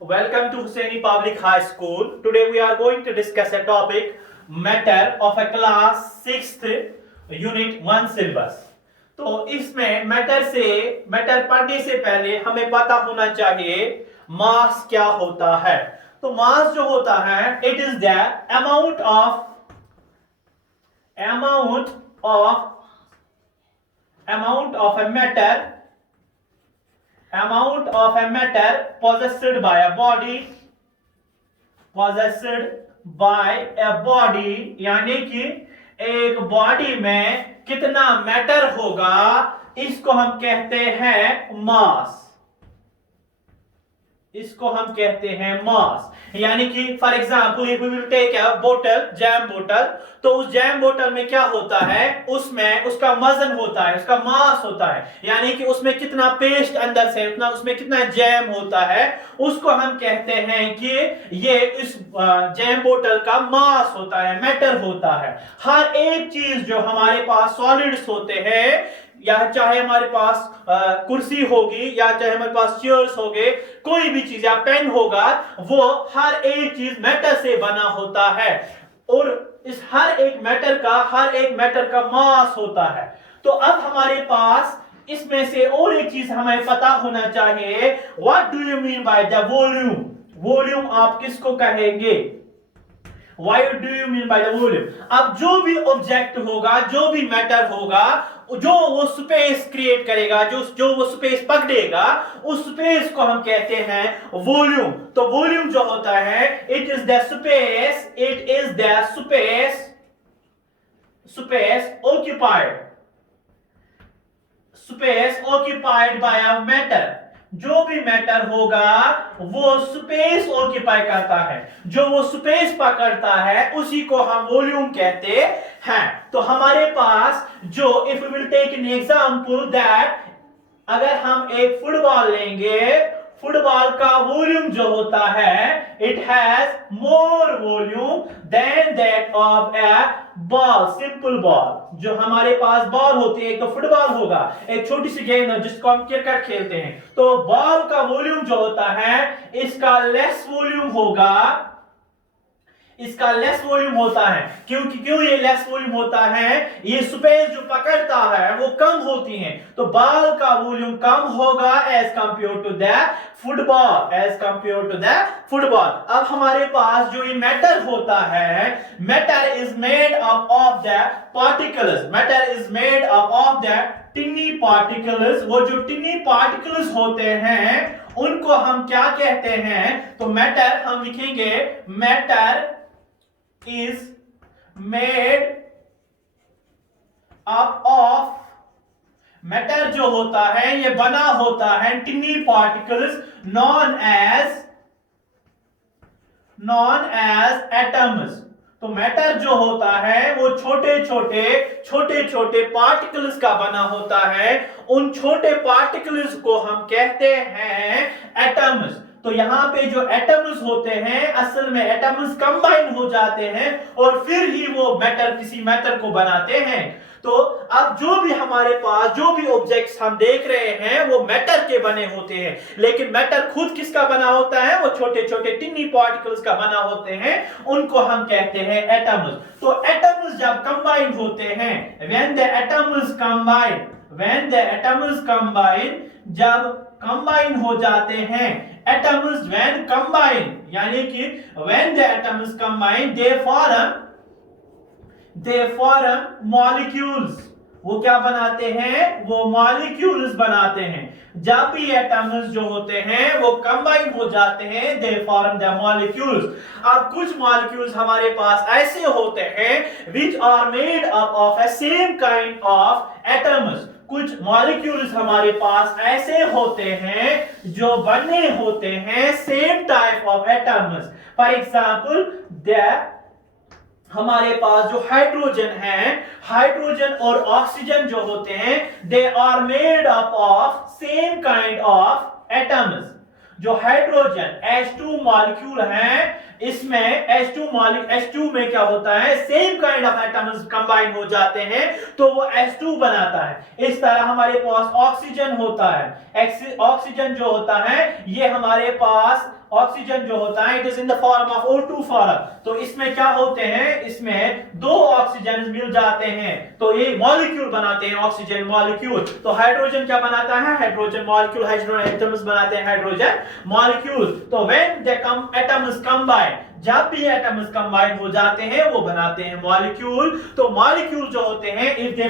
Welcome to Hussaini Public High School. Today we are going to discuss a topic matter of a class 6th unit 1 syllabus. तो इसमें matter पढ़ने से पहले हमें पता होना चाहिए मास क्या होता है। तो मास जो होता है it is the amount of a matter possessed by a body यानी कि एक बॉडी में कितना मैटर होगा इसको हम कहते हैं मास। यानी कि for example if we will take a बोतल, जैम बोतल, तो उस जैम बोतल में क्या होता है, उसमें उसका वजन होता है, उसका मास होता है, यानी कि उसमें कितना पेस्ट अंदर से उतना उसमें कितना जैम होता है, उसको हम कहते हैं कि ये इस जैम बोतल का मास होता है, मैटर होता है। हर एक चीज जो हमारे पास सॉलिड्स होते हैं, या चाहे हमारे पास कुर्सी होगी या चाहे हमारे पास चेयर्स होंगे, कोई भी चीज या पेन होगा, वो हर एक चीज मैटर से बना होता है और इस हर एक मैटर का मास होता है। तो अब हमारे पास इसमें से और एक चीज हमें पता होना चाहिए, what do you mean by the volume. Volume आप किसको कहेंगे? What do you mean by the volume? अब जो भी ऑब्जेक्ट होगा, जो भी मैटर होगा, जो वो स्पेस क्रिएट करेगा, जो वो स्पेस पकड़ेगा, उस स्पेस को हम कहते हैं वॉल्यूम। तो वॉल्यूम जो होता है it is the space occupied by a matter। जो भी मैटर होगा वो स्पेस ऑक्यूपाई करता है, जो वो स्पेस पकड़ता है उसी को हम वॉल्यूम कहते हैं। तो हमारे पास जो if we will take an example that, अगर हम एक फुटबॉल लेंगे, फुटबॉल का वॉल्यूम जो होता है it has more volume than that of a ball, simple ball. जो हमारे पास बॉल होती है, एक तो फुटबॉल होगा, एक छोटी सी गेम है जिसको हम क्रिकेट खेलते हैं, तो बॉल का वॉल्यूम जो होता है इसका लेस वॉल्यूम होता है। क्यों ये लेस वॉल्यूम होता है? ये स्पेस जो पकड़ता है वो कम होती है, तो बॉल का वॉल्यूम कम होगा as compare to the football. अब हमारे पास जो ये मैटर होता है, matter is made up of the tiny particles. वो जो टिनी पार्टिकल्स होते हैं उनको हम क्या कहते हैं? तो मैटर हम लिखेंगे, matter is made up of, matter जो होता है ये बना होता है tiny particles known as atoms. तो मैटर जो होता है वो छोटे छोटे पार्टिकल्स का बना होता है, उन छोटे पार्टिकल्स को हम कहते हैं एटम्स। तो यहाँ पे जो एटम्स होते हैं असल में एटम्स कंबाइन हो जाते हैं और फिर ही वो किसी मैटर को बनाते हैं। तो अब जो भी हमारे पास जो भी ऑब्जेक्ट्स हम देख रहे हैं वो मैटर के बने होते हैं, लेकिन मैटर खुद किसका बना होता है? वो छोटे छोटे टिनी पार्टिकल्स का बना होते हैं, उनको हम कहते हैं एटम्स। तो एटम्स जब कंबाइन होते हैं, when the atoms combine, जब कंबाइन हो जाते हैं, atoms when combine, यानी कि when the atoms combine they form molecules। वो क्या बनाते हैं? वो मॉलिक्यूल्स बनाते हैं। जब भी एटम्स जो होते हैं वो कंबाइन हो जाते हैं, दे फॉर्म द मॉलिक्यूल्स। अब कुछ मॉलिक्यूल्स हमारे पास ऐसे होते हैं which are made up of a same kind of atoms. कुछ मॉलिक्यूल्स हमारे पास ऐसे होते हैं जो बने होते हैं same type of atoms. For example हमारे पास जो हाइड्रोजन और ऑक्सीजन जो होते हैं they are made up of same kind of atoms. जो हाइड्रोजन H2 मॉलिक्यूल है, इसमें H2 में क्या होता है? Same kind of atoms combine हो जाते हैं तो वो H2 बनाता है। इस तरह हमारे पास ऑक्सीजन होता है। ऑक्सीजन जो होता है ये हमारे पास ऑक्सीजन जो होता है it is in the form of O2 form. तो इसमें क्या होते हैं, इसमें दो ऑक्सीजन मिल जाते हैं तो ये मॉलिक्यूल बनाते हैं, ऑक्सीजन मॉलिक्यूल। तो हाइड्रोजन क्या बनाता है, हाइड्रोजन मॉलिक्यूल, हाइड्रोजन एटम्स बनाते हैं हाइड्रोजन मॉलिक्यूल। तो व्हेन द एटम्स कंबाइन, जब भी एटम्स कंबाइन हो जाते हैं वो बनाते हैं मॉलिक्यूल। तो मॉलिक्यूल जो होते हैं if they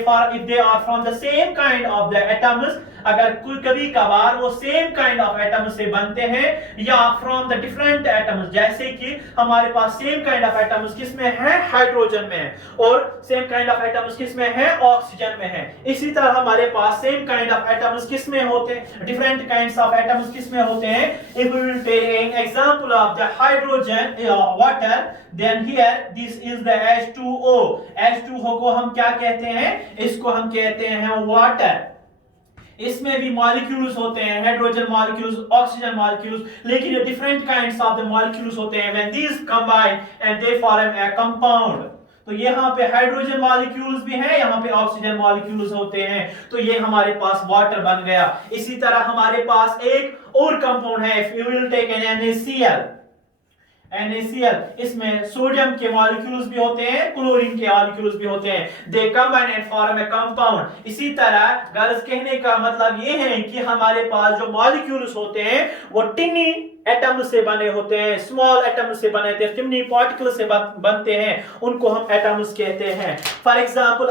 are from the same kind of the atoms, अगर कोई कभी कभार वो सेम काइंड ऑफ एटम्स से बनते हैं या फ्रॉम द डिफरेंट एटम्स, जैसे कि हमारे पास सेम काइंड ऑफ एटम्स किसमें है, हाइड्रोजन में है, और सेम काइंड ऑफ एटम्स किसमें है, ऑक्सीजन में है। इसी तरह हमारे पास सेम काइंड ऑफ एटम्स किसमें होते हैं, डिफरेंट काइंड्स ऑफ एटम्स किसमें होते हैं। If we will take an example of the hydrogen water, then here this is the H2O। H2O को हम क्या कहते हैं, इसको हम कहते हैं वाटर। इसमें भी मॉलिक्यूल्स होते हैं, हाइड्रोजन मॉलिक्यूल्स, ऑक्सीजन मॉलिक्यूल्स, लेकिन ये different kinds of the molecules होते हैं when these combine and they form a compound. तो यहाँ पे हाइड्रोजन मॉलिक्यूल्स भी हैं, यहाँ पे ऑक्सीजन मॉलिक्यूल्स होते हैं, तो ये हमारे पास वाटर बन गया। इसी तरह हमारे पास एक और कंपाउंड है, if you will take an NaCl, इसमें सोडियम के मॉलिक्यूल्स भी होते हैं, क्लोरीन के मॉलिक्यूल्स भी होते हैं, they combine and form a compound. इसी तरह गर्ल्स कहने का मतलब ये है कि हमारे पास जो मॉलिक्यूल्स होते हैं वो टिनी एटम से बने होते हैं, स्मॉल एटम से बने होते हैं, टिनी पार्टिकल से बनते हैं, उनको हम एटम्स कहते हैं। फॉर एग्जांपल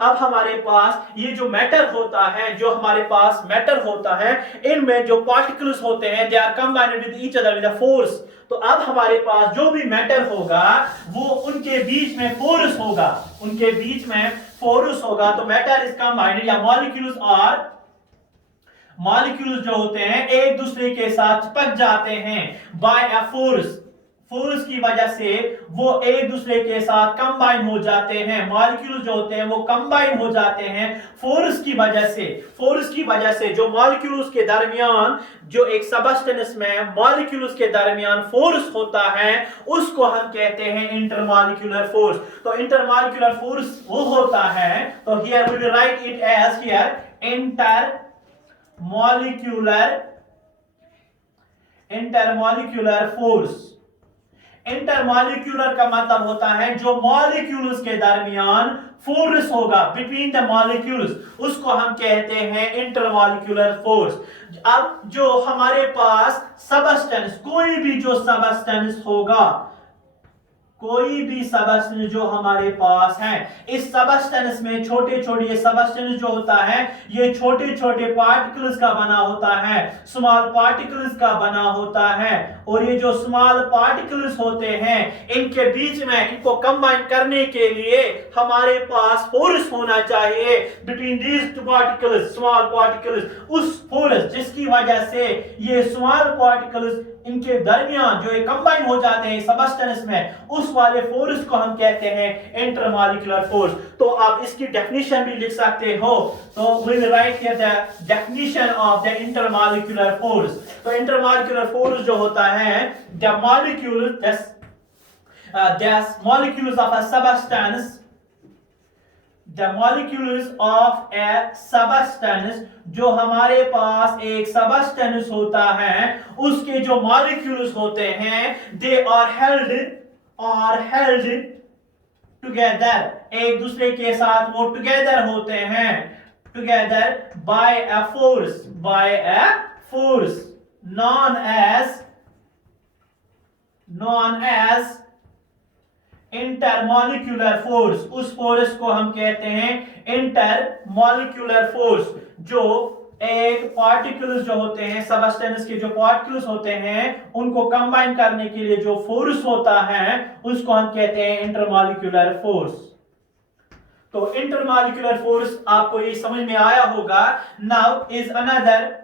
अब हमारे पास ये जो मैटर होता है, जो हमारे पास मैटर होता है, इनमें जो पार्टिकल्स होते हैं they are combined with each other with a force. तो अब हमारे पास जो भी मैटर होगा वो उनके बीच में फोर्स होगा, उनके बीच में फोर्स होगा। तो मैटर इज कंबाइंड या मॉलिक्यूल्स जो होते हैं एक दूसरे के साथ चिपक जाते हैं बाय अ फोर्स। फोर्स की वजह से वो एक दूसरे के साथ कंबाइन हो जाते हैं, मॉलिक्यूल जो होते हैं वो कंबाइन हो जाते हैं फोर्स की वजह से। फोर्स की वजह से जो मॉलिक्यूल्स के दरमियान, जो एक सबस्टेंस में मॉलिक्यूल्स के दरमियान फोर्स होता है उसको हम कहते हैं इंटरमॉलिक्यूलर फोर्स। तो इंटरमॉलिक्यूलर फोर्स वो होता है, तो here we will write it as here intermolecular force. Intermolecular का मतलब होता है जो मॉलिक्यूल्स के दरमियान फोर्स होगा, बिटवीन द मॉलिक्यूल्स, उसको हम कहते हैं इंटरमॉलिक्यूलर फोर्स। अब जो हमारे पास सबस्टेंस, कोई भी जो सबस्टेंस होगा, कोई भी सबस्टेंस जो हमारे पास है, इस सबस्टेंस में छोटे छोटे, ये सबस्टेंस जो होता है ये छोटे छोटे पार्टिकल्स का बना होता है, स्मॉल पार्टिकल्स का बना होता है। और ये जो स्मॉल पार्टिकल्स होते हैं इनके बीच में, इनको कंबाइन करने के लिए हमारे पास फोर्स होना चाहिए between these two particles, small particles. उस फोर्स जिसकी वजह से ये स्मॉल पार्टिकल्स इनके दरमियान जो कंबाइन हो जाते हैं सबस्टेंस में, उस वाले फोर्स को हम कहते हैं इंटरमॉलिक्यूलर फोर्स। तो आप इसकी डेफिनेशन भी लिख सकते हो, तो we will write here the definition of the intermolecular force. तो इंटरमॉलिक्यूलर फोर्स जो होता है, the molecules of a substance, the molecules of a substance, जो हमारे पास एक सबस्टेंस होता है उसके जो मॉलिक्यूल्स होते हैं दे आर हेल्ड टुगेदर, एक दूसरे के साथ वो टुगेदर होते हैं, together by a force known as intermolecular force. उस फोर्स को हम कहते हैं इंटरमॉलिक्यूलर फोर्स। जो एक पार्टिकल्स जो होते हैं, सबस्टेंस के जो पार्टिकल्स होते हैं उनको कंबाइन करने के लिए जो फोर्स होता है उसको हम कहते हैं इंटरमॉलिक्यूलर फोर्स। तो इंटरमॉलिक्यूलर फोर्स आपको ये समझ में आया होगा। Now is another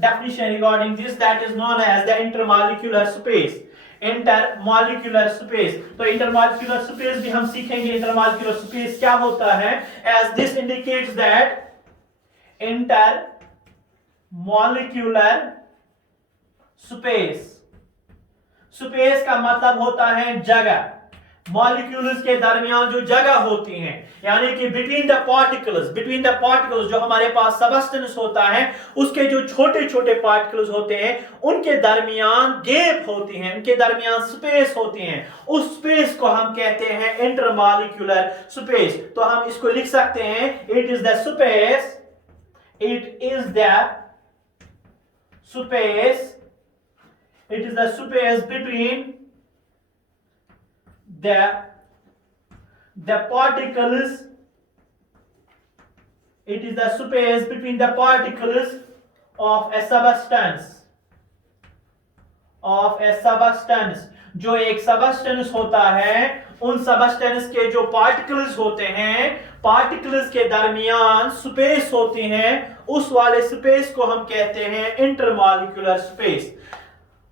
definition regarding this, that is known as the intermolecular space। Intermolecular space, तो इंटरमॉलिक्यूलर स्पेस भी हम सीखेंगे इंटरमॉलिक्यूलर स्पेस क्या होता है। As this indicates that intermolecular space, space का मतलब होता है जगह, मॉलिक्यूल्स के दरमियान जो जगह होती है, यानी कि बिटवीन द पार्टिकल्स जो हमारे पास सबस्टेंस होता है उसके जो छोटे छोटे पार्टिकल्स होते हैं उनके दरमियान गैप होती हैं, उनके दरमियान स्पेस होती हैं, उस स्पेस को हम कहते हैं इंटरमॉलिक्यूलर स्पेस। तो हम इसको लिख सकते हैं it is the space between the particles. It is the space between the particles of a substance जो एक सबस्टेंस होता है, उन सबस्टेंस के जो पार्टिकल्स होते हैं, पार्टिकल्स के दरमियान स्पेस होती हैं, उस वाले स्पेस को हम कहते हैं intermolecular space.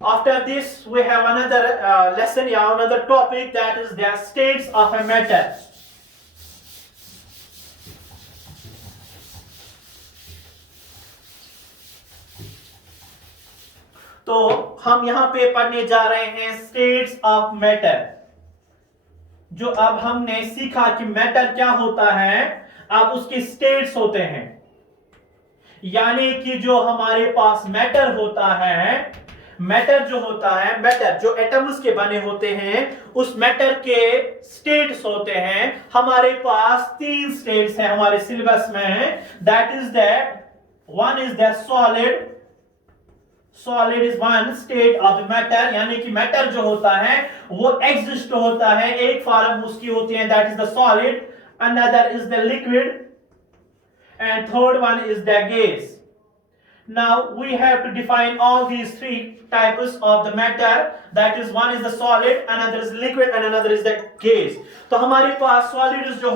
After this we have another lesson, another topic, that is the states of a matter. तो हम यहां पे पढ़ने जा रहे हैं स्टेट्स ऑफ मैटर। जो अब हमने सीखा कि मैटर क्या होता है, अब उसके स्टेट्स होते हैं, यानी कि जो हमारे पास मैटर होता है, मैटर जो एटम्स के बने होते हैं, उस मैटर के स्टेट्स होते हैं। हमारे पास 3 स्टेट्स हैं हमारे सिलेबस में, that is that one is the solid is one state of matter, यानी कि मैटर जो होता है वो एग्जिस्ट होता है, एक फॉर्म उसकी होती है, that is the solid, another is the liquid, and third one is the gas. Now we have to define all these 3 types of the matter, that is one is the solid, another is liquid and another is the gas। तो हमारे पास solids जो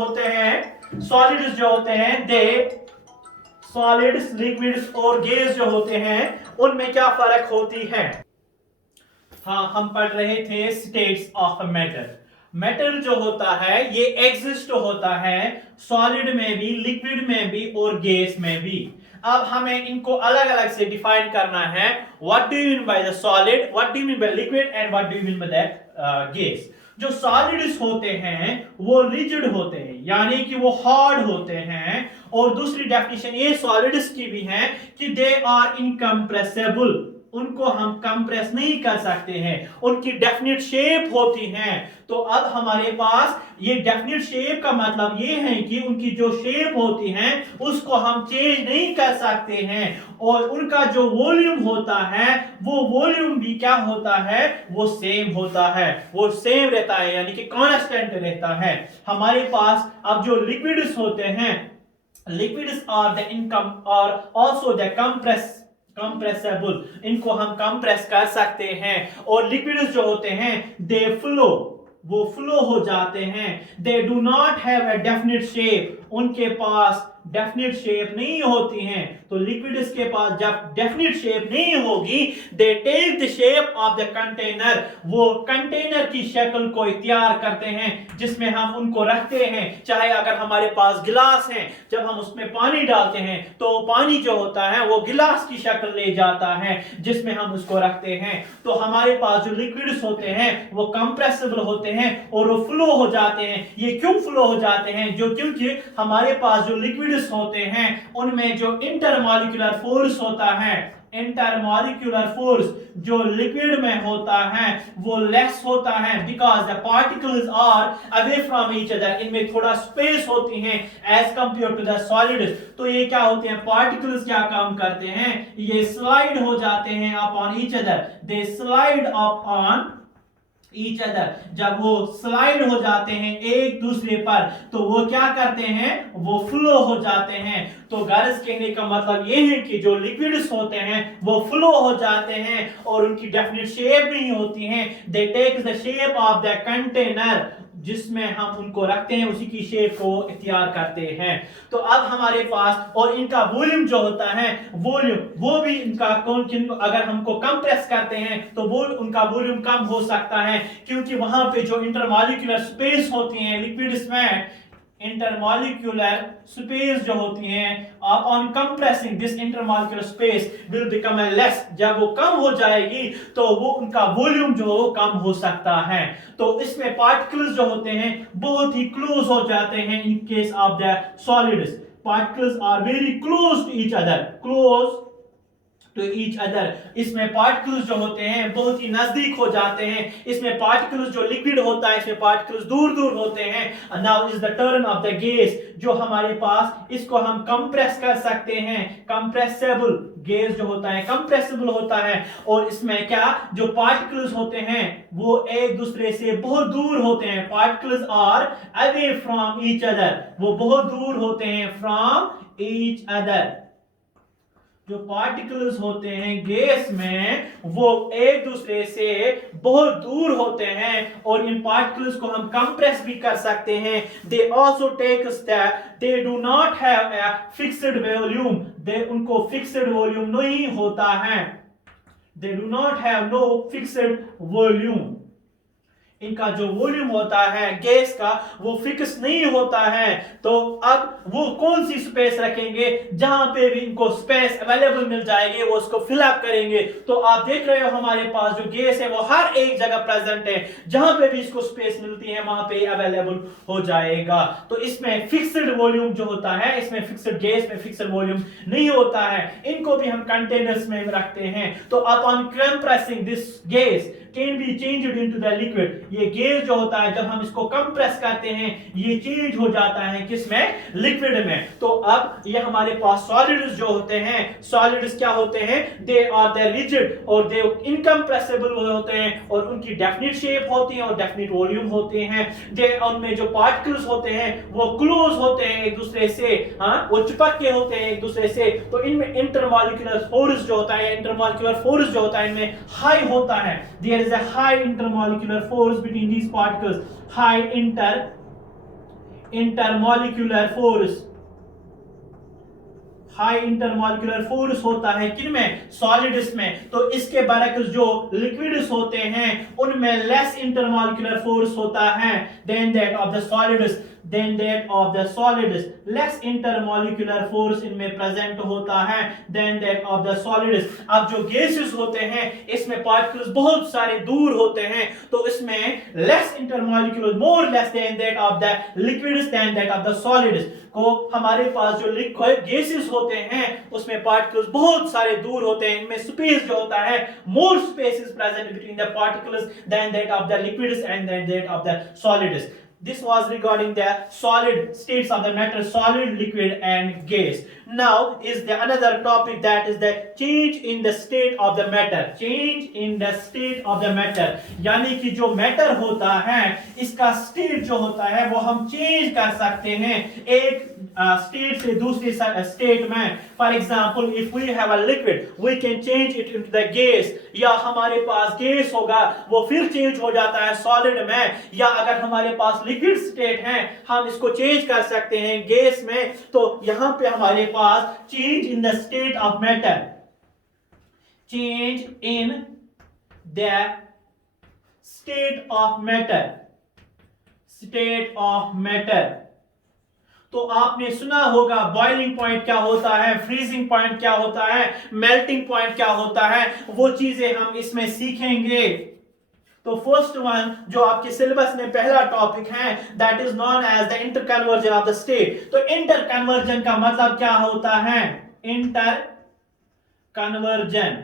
होते हैं दे solids, liquids और gas जो होते हैं उनमें क्या फर्क होती है। हाँ, हम पढ़ रहे थे स्टेट्स ऑफ मैटर। मैटर जो होता है ये एग्जिस्ट होता है सॉलिड में भी, लिक्विड में भी और गैस में भी। अब हमें इनको अलग अलग से डिफाइन करना है। What do you mean by the solid, what do you mean by liquid and what do you mean by the gas. जो सॉलिड्स होते हैं वो रिजिड होते हैं, यानी कि वो हार्ड होते हैं, और दूसरी डेफिनेशन ये सॉलिड्स की भी है कि दे आर इनकम्प्रेसिबल, उनको हम कंप्रेस नहीं कर सकते हैं, उनकी डेफिनेट शेप होती है। तो अब हमारे पास ये डेफिनेट शेप का मतलब ये है कि उनकी जो शेप होती है उसको हम चेंज नहीं कर सकते हैं, और उनका जो वॉल्यूम होता है वो वॉल्यूम भी क्या होता है, वो सेम होता है, वो सेम रहता है, यानी कि कांस्टेंट रहता है। हमारे पास अब जो लिक्विड्स होते हैं, लिक्विड्स आर द इनकम और आल्सो द कंप्रेसेबल, इनको हम कंप्रेस कर सकते हैं। और लिक्विड्स जो होते हैं दे फ्लो, वो फ्लो हो जाते हैं। दे do not have a definite shape, उनके पास डेफिनेट शेप नहीं होती हैं। तो लिक्विड्स के पास जब डेफिनेट शेप नहीं होगी, they take the shape of the container, वो कंटेनर की शक्ल को इख्तियार करते हैं जिसमें हम उनको रखते हैं। चाहे अगर हमारे पास गिलास है, जब हम उसमें पानी डालते हैं तो पानी जो होता है वो गिलास की शक्ल ले जाता है जिसमें हम उसको रखते हैं। तो हमारे पास जो लिक्विड्स होते हैं वो कंप्रेसिबल होते हैं और वो फ्लो हो जाते हैं। ये क्यों फ्लो हो जाते हैं? क्योंकि हमारे पास जो लिक्विड्स होते हैं उनमें जो इंटरमॉलिक्यूलर फोर्स होता है, इंटरमॉलिक्यूलर फोर्स जो लिक्विड में होता है वो लेस होता है, because the particles are away from each other, इनमें थोड़ा स्पेस होती है as compare to the solids. तो ये क्या होते हैं, पार्टिकल्स क्या काम करते हैं, ये स्लाइड हो जाते हैं अपॉन ईच अदर, दे स्लाइड अपॉन ईच अदर। जब वो स्लाइड हो जाते हैं एक दूसरे पर तो वो क्या करते हैं, वो फ्लो हो जाते हैं। तो गर्ज कहने का मतलब ये है कि जो लिक्विड्स होते हैं वो फ्लो हो जाते हैं और उनकी डेफिनेट शेप नहीं होती है। They take the shape of the container, जिसमें हम उनको रखते हैं उसी की शेप को इख्तियार करते हैं। तो अब हमारे पास और इनका वॉल्यूम जो होता है, वॉल्यूम वो भी इनका अगर हमको कंप्रेस करते हैं तो वो उनका वॉल्यूम कम हो सकता है, क्योंकि वहां पे जो इंटरमॉलिक्यूलर स्पेस होती है लिक्विड्स में, इंटरमॉलिक्यूलर स्पेस जो होती हैं, on compressing this intermolecular space will become a less, जब वो कम हो जाएगी तो वो उनका वॉल्यूम जो हो कम हो सकता है। तो इसमें पार्टिकल्स जो होते हैं बहुत ही क्लोज हो जाते हैं in case of the solids. Particles are very close to each other, close to each other. इसमें पार्टिकल्स जो होते हैं बहुत ही नजदीक हो जाते हैं। इसमें पार्टिकल्स जो लिक्विड होता है इसमें पार्टिकल्स दूर दूर होते हैं। Now is the turn off the gas, जो हमारे पास इसको हम कंप्रेस कर सकते हैं। कंप्रेसिबल गैस जो होता है कंप्रेसिबल होता है, और इसमें क्या जो पार्टिकल्स होते हैं वो एक दूसरे से बहुत दूर होते हैं। Particles are away from each other, वो बहुत दूर होते हैं फ्रॉम ईच अदर। जो पार्टिकल्स होते हैं गैस में वो एक दूसरे से बहुत दूर होते हैं, और इन पार्टिकल्स को हम कंप्रेस भी कर सकते हैं। They also takes that they do not have a fixed volume, they उनको फिक्स्ड वॉल्यूम नहीं होता है। They do not have no fixed volume, इनका जो वॉल्यूम होता है गैस का वो फिक्स नहीं होता है। तो अब वो कौन सी स्पेस रखेंगे जहां पे भी इनको स्पेस अवेलेबल मिल जाएगी वो उसको फिल अप करेंगे। तो आप देख रहे हो हमारे पास जो गैस है वो हर एक जगह प्रेजेंट है, जहां पे भी इसको स्पेस मिलती है वहां पे अवेलेबल हो जाएगा। तो इसमें फिक्स्ड वॉल्यूम जो होता है, इसमें फिक्स्ड गैस में फिक्स्ड वॉल्यूम नहीं होता है। इनको भी हम कंटेनर्स में रखते हैं। तो upon compressing this gas can be changed into the liquid, ये गैस जो होता है जब हम इसको कंप्रेस करते हैं ये चेंज हो जाता है किसमें, लिक्विड में। तो अब ये हमारे पास सॉलिड्स जो होते हैं, सॉलिड्स क्या होते हैं, दे आर द रिजिड और दे इनकम्प्रेसिबल होते हैं, और उनकी डेफिनिट शेप होती है और डेफिनिट वॉल्यूम होते हैं। दे उनमें जो पार्टिकल्स होते हैं वो क्लोज होते हैं एक दूसरे से, वो चिपक के होते हैं एक दूसरे से। तो इनमें इंटरमॉलिक्यूलर फोर्स जो होता है, इंटरमॉलिक्यूलर फोर्स जो होता है इनमें हाई होता है। There is a high intermolecular force between these particles, high intermolecular force, high intermolecular force होता है किनमें, सॉलिड्स में। तो इसके बरक्स जो लिक्विड्स होते हैं उनमें लेस इंटरमॉलिक्यूलर फोर्स होता है than that of the solids, than that of the solids. Less intermolecular force इनमें प्रेजेंट होता है than that of the solids. अब जो गैसेस होते हैं इसमें पार्टिकल्स बहुत सारे दूर होते हैं, तो इसमें less intermolecular, more less than that of the liquids than that of the solids. को हमारे पास जो लिक्विड गैसेस होते हैं उसमें पार्टिकल्स बहुत सारे दूर होते हैं, इनमें स्पेस जो होता है more space is present between the particles than that of the liquids and than that of the solids. This was regarding the solid states of the matter, solid, liquid and gas. Now is the another topic, that is the change in the state of the matter. Change in the state of the matter, यानी कि जो matter होता है इसका state जो होता है वो हम change कर सकते हैं एक state से दूसरी state में। For example, if we have a liquid, we can change it into the gas, या हमारे पास gas होगा वो फिर change हो जाता है solid में, या अगर हमारे पास लिक्विड स्टेट है हम इसको चेंज कर सकते हैं गैस में। तो यहां पे हमारे पास change in the state of matter, change in the state of matter, state of matter. तो आपने सुना होगा बॉइलिंग पॉइंट क्या होता है, फ्रीजिंग पॉइंट क्या होता है, मेल्टिंग पॉइंट क्या होता है, वो चीजें हम इसमें सीखेंगे। तो फर्स्ट वन जो आपके सिलेबस में पहला टॉपिक है that is known as the inter conversion of the state. तो इंटर कन्वर्जन का मतलब क्या होता है, इंटर कन्वर्जन,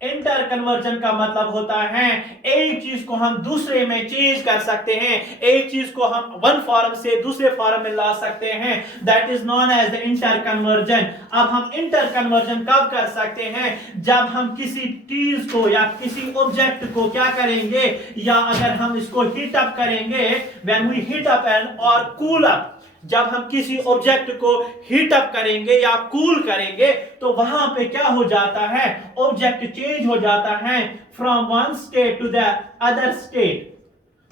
इंटर कन्वर्जन का मतलब होता है एक चीज को हम दूसरे में चेंज कर सकते हैं, एक चीज को हम वन फॉर्म से दूसरे फॉर्म में ला सकते हैं, that is known as the inter conversion. अब हम इंटर कन्वर्जन कब कर सकते हैं, जब हम किसी चीज को या किसी ऑब्जेक्ट को क्या करेंगे, या अगर हम इसको हीट अप करेंगे, when we heat up and और कूल अप, जब हम किसी ऑब्जेक्ट को हीट अप करेंगे या कूल करेंगे तो वहां पे क्या हो जाता है, ऑब्जेक्ट चेंज हो जाता है from one state to the other state.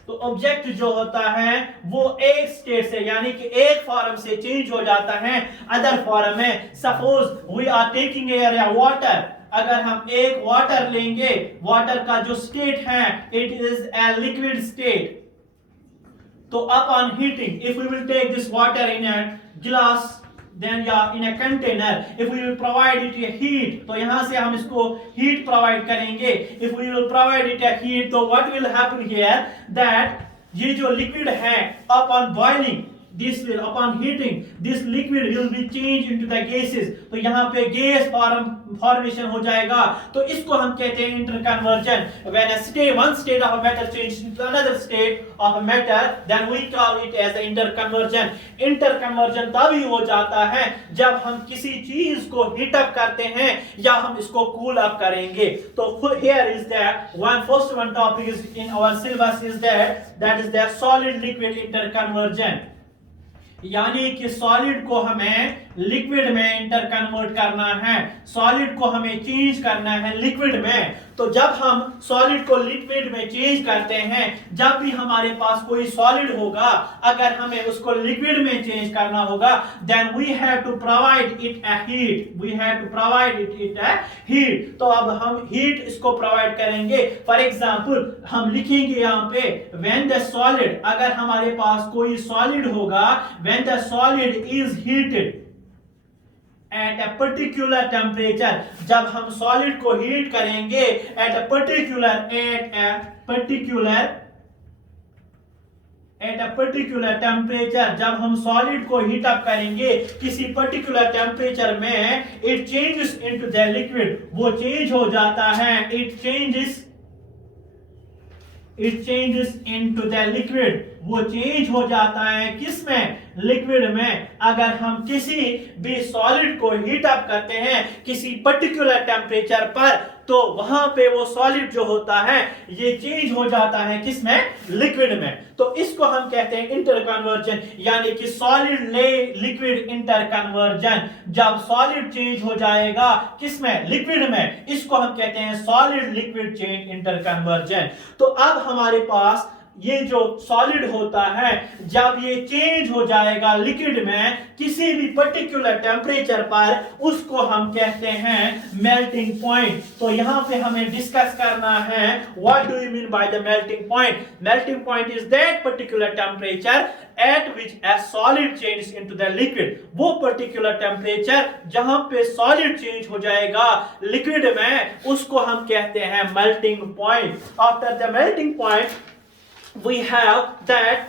तो ऑब्जेक्ट जो होता है वो एक स्टेट से यानी कि एक फॉर्म से चेंज हो जाता है अदर फॉर्म में। Suppose we are taking air या वाटर, अगर हम एक वाटर लेंगे, वाटर का जो स्टेट है it is a liquid state, तो upon heating, if we will take this water in a glass, then yeah, in a container, if we will provide it a heat, तो यहाँ से हम इसको heat provide करेंगे. If we will provide it a heat, तो what will happen here, that ये जो liquid है upon boiling, this will upon heating, this liquid will be changed into the gases. तो यहाँ पे गैस formation हो जाएगा. तो इसको हम कहते हैं interconversion. When one state of a matter changes into another state of a matter, then we call it as interconversion. Interconversion तभी हो जाता है जब हम किसी चीज को heat up करते हैं या हम इसको cool up करेंगे. तो here is that first one topic is in our syllabus is that is the solid liquid interconversion. यानी कि सॉलिड को हमें लिक्विड में इंटर कन्वर्ट करना है, सॉलिड को हमें चेंज करना है लिक्विड में. तो जब हम सॉलिड को लिक्विड में चेंज करते हैं, जब भी हमारे पास कोई सॉलिड होगा, अगर हमें उसको लिक्विड में चेंज करना होगा, then we have to provide it a heat, we have to provide it a heat. तो अब हम हीट इसको प्रोवाइड करेंगे. फॉर एग्जांपल हम लिखेंगे यहाँ पे व्हेन द सॉलिड, अगर हमारे पास कोई सॉलिड होगा, when the solid is heated at a particular temperature, जब हम सॉलिड को हीट करेंगे at a particular temperature, जब हम सॉलिड को हीट अप करेंगे किसी पर्टिकुलर टेम्परेचर में, it changes into the liquid, वो चेंज हो जाता है, it changes into the liquid, वो चेंज हो जाता है किसमें, लिक्विड में. अगर हम किसी भी सॉलिड को हीट अप करते हैं किसी पर्टिकुलर टेम्परेचर पर, तो वहां पे वो सॉलिड जो होता है ये चेंज हो जाता है किसमें, लिक्विड में. तो इसको हम कहते हैं इंटरकन्वर्जन, यानी कि सॉलिड ले लिक्विड इंटरकन्वर्जन. जब सॉलिड चेंज हो जाएगा किसमें, लिक्विड में, इसको हम कहते हैं सॉलिड लिक्विड चेंज इंटरकन्वर्जन. तो अब हमारे पास ये जो सॉलिड होता है, जब ये चेंज हो जाएगा लिक्विड में किसी भी पर्टिकुलर टेम्परेचर पर, उसको हम कहते हैं मेल्टिंग पॉइंट. तो यहाँ पे हमें डिस्कस करना है what do you mean by the melting point. Melting point is that particular temperature at which a solid changes into the liquid. वो पर्टिकुलर टेम्परेचर जहां पे सॉलिड चेंज हो जाएगा लिक्विड में, उसको हम कहते हैं melting point. After the melting point we have that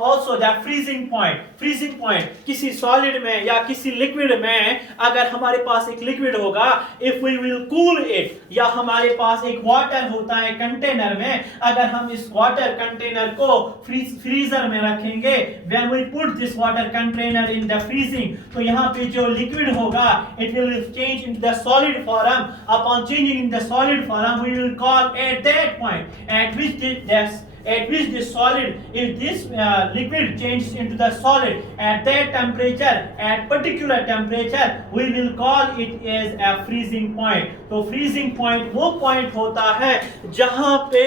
also the freezing point. freezing point किसी सॉलिड में या किसी लिक्विड में, अगर हमारे पास एक लिक्विड होगा, if we will cool it, या हमारे पास एक वाटर होता है कंटेनर में, अगर हम इस वाटर कंटेनर को फ्रीजर में रखेंगे, when we put this water container in the freezing, तो यहाँ पे जो लिक्विड होगा it will change into the solid form. Upon changing in the solid form, we will call at that point at which this solid, if this liquid changes into the solid at that temperature, at particular temperature, we will call it as a freezing point. तो freezing point वो point होता है जहां पे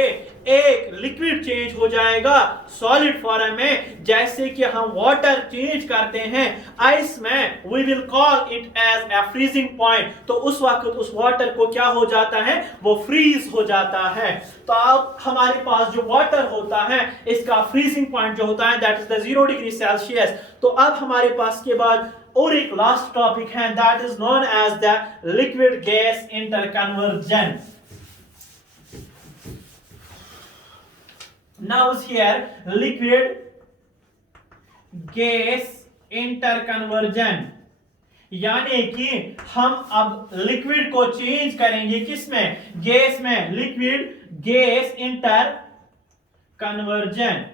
एक liquid change हो जाएगा solid form में, जैसे कि हम वाटर चेंज करते हैं आइस में, we will call it as a freezing point. तो उस वक्त उस वाटर को क्या हो जाता है, वो फ्रीज हो जाता है. तो अब हमारे पास जो वाटर होता है इसका फ्रीजिंग पॉइंट जो होता है that is the 0 degree Celsius. तो अब हमारे पास के बाद और एक लास्ट टॉपिक है that is known as the liquid gas interconversion. Now is here liquid gas interconversion, यानी कि हम अब लिक्विड को चेंज करेंगे किसमें, गैस में, लिक्विड गैस इंटर कन्वर्जन.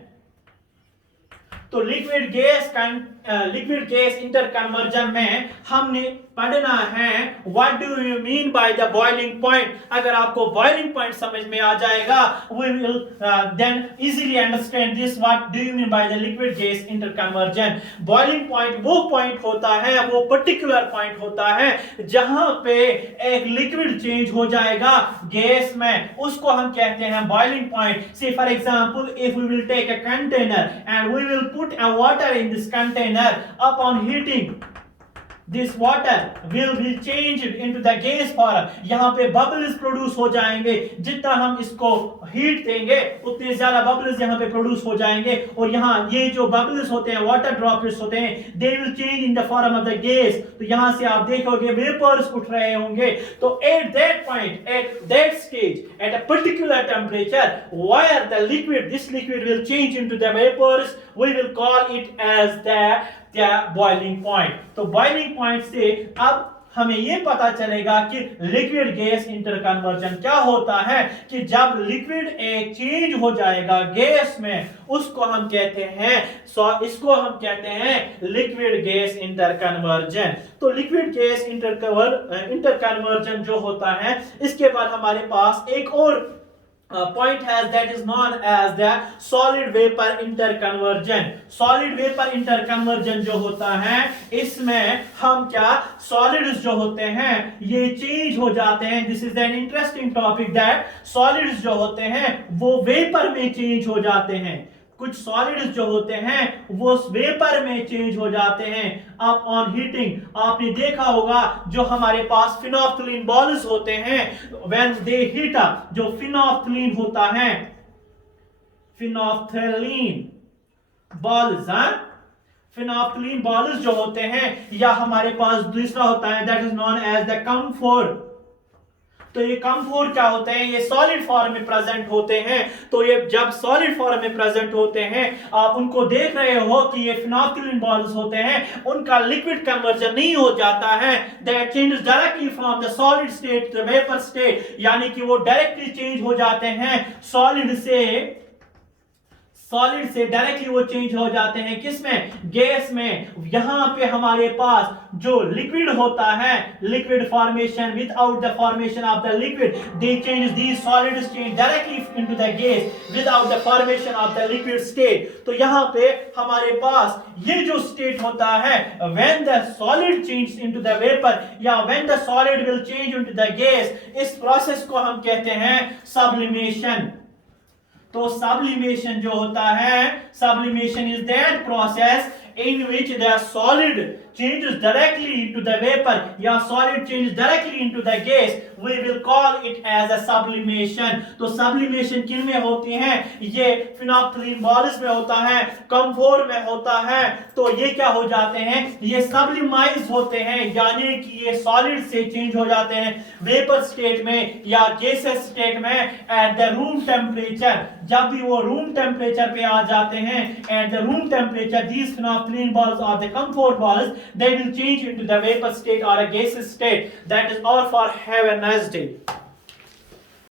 तो लिक्विड गैस इंटर कन्वर्जन में हमने पढ़ना है what do you mean by the boiling point. अगर आपको बॉइलिंग पॉइंट समझ में आ जाएगा, we will then easily understand this what do you mean by the liquid gas inter conversion. Boiling point वो पॉइंट होता है, वो पर्टिकुलर पॉइंट होता है जहां पे एक लिक्विड चेंज हो जाएगा गैस में, उसको हम कहते हैं boiling point. So for example if we will take a container and we will put a water in this container, upon heating this water will change into the gas form, यहाँ पे bubbles produce हो जाएंगे, जितना हम इसको heat देंगे उतने ज्यादा बबल्स यहाँ पे प्रोड्यूस हो जाएंगे, और यहाँ ये जो बबल्स होते हैं वाटर ड्रॉपलेट्स होते हैं they will change in the form of the gas, तो यहाँ से आप देखोगे वेपर्स उठ रहे होंगे। तो at that point, at that stage, at a particular temperature where the liquid, this liquid will change into the vapours, we will call it as the boiling point. तो बॉइलिंग पॉइंट से अब हमें यह पता चलेगा कि लिक्विड गैस इंटरकन्वर्जन क्या होता है, कि जब लिक्विड एक चेंज हो जाएगा गैस में, उसको हम कहते हैं, इसको हम कहते हैं लिक्विड गैस इंटरकन्वर्जन। तो लिक्विड गैस इंटरकन्वर्जन जो होता है, इसके बाद हमारे पास एक और point has that is known as the solid vapor interconversion। solid vapor interconversion जो होता है, इसमें हम क्या solids जो होते हैं ये चेंज हो जाते हैं। This is an interesting topic that solids जो होते हैं वो वेपर में चेंज हो जाते हैं, कुछ सॉलिड्स जो होते हैं वो वेपर में चेंज हो जाते हैं अप ऑन हीटिंग। आपने देखा होगा जो हमारे पास फिनोल्फ्थलीन बॉल्स होते हैं, व्हेन दे हीट अप, जो फिनोल्फ्थलीन होता है, फिनोल्फ्थलीन बॉल्स, फिनोल्फ्थलीन बॉल्स जो होते हैं, या हमारे पास दूसरा होता है that is known as the camphor. तो ये कम्फोर क्या होते हैं, ये सॉलिड फॉर्म में प्रेजेंट होते हैं। तो ये जब सॉलिड फॉर्म में प्रेजेंट होते हैं, आप उनको देख रहे हो कि ये फिनोल्फ्थलीन बॉल्स होते हैं, उनका लिक्विड कन्वर्जन नहीं हो जाता है, that changes directly from the solid state to the vapour state, यानी कि वो डायरेक्टली चेंज हो जाते हैं सॉलिड से डायरेक्टली वो चेंज हो जाते हैं किसमें, गैस में। यहां पे हमारे पास जो लिक्विड होता है, liquid formation, without the formation of the liquid they change, these solids change directly into the gas without the formation of the liquid state. तो यहां पे हमारे पास ये जो स्टेट होता है, when the solid change into the vapour या when the solid will change into the gas, इस प्रोसेस को हम कहते हैं सब्लिमेशन। तो सब्लिमेशन जो होता है, sublimation is that process in which the solid changes directly into the vapor या solid changes directly into the gas, we will call it as a sublimation। तो sublimation किन में होती हैं, ये फिनोल्फ्थलीन बॉल्स में होता है, कम्फोर में होता है। तो ये क्या हो जाते हैं, ये सब्लिमाइज होते हैं, यानी कि ये सॉलिड से चेंज हो जाते हैं वेपर स्टेट में या गैसेस स्टेट में एट द रूम टेम्परेचर। जब भी वो रूम टेम्परेचर पे आ जाते हैं, at the room temperature these phenolphthalein balls or the comfort balls, they will change into the vapor state or a gaseous state। That is all for have a nice day।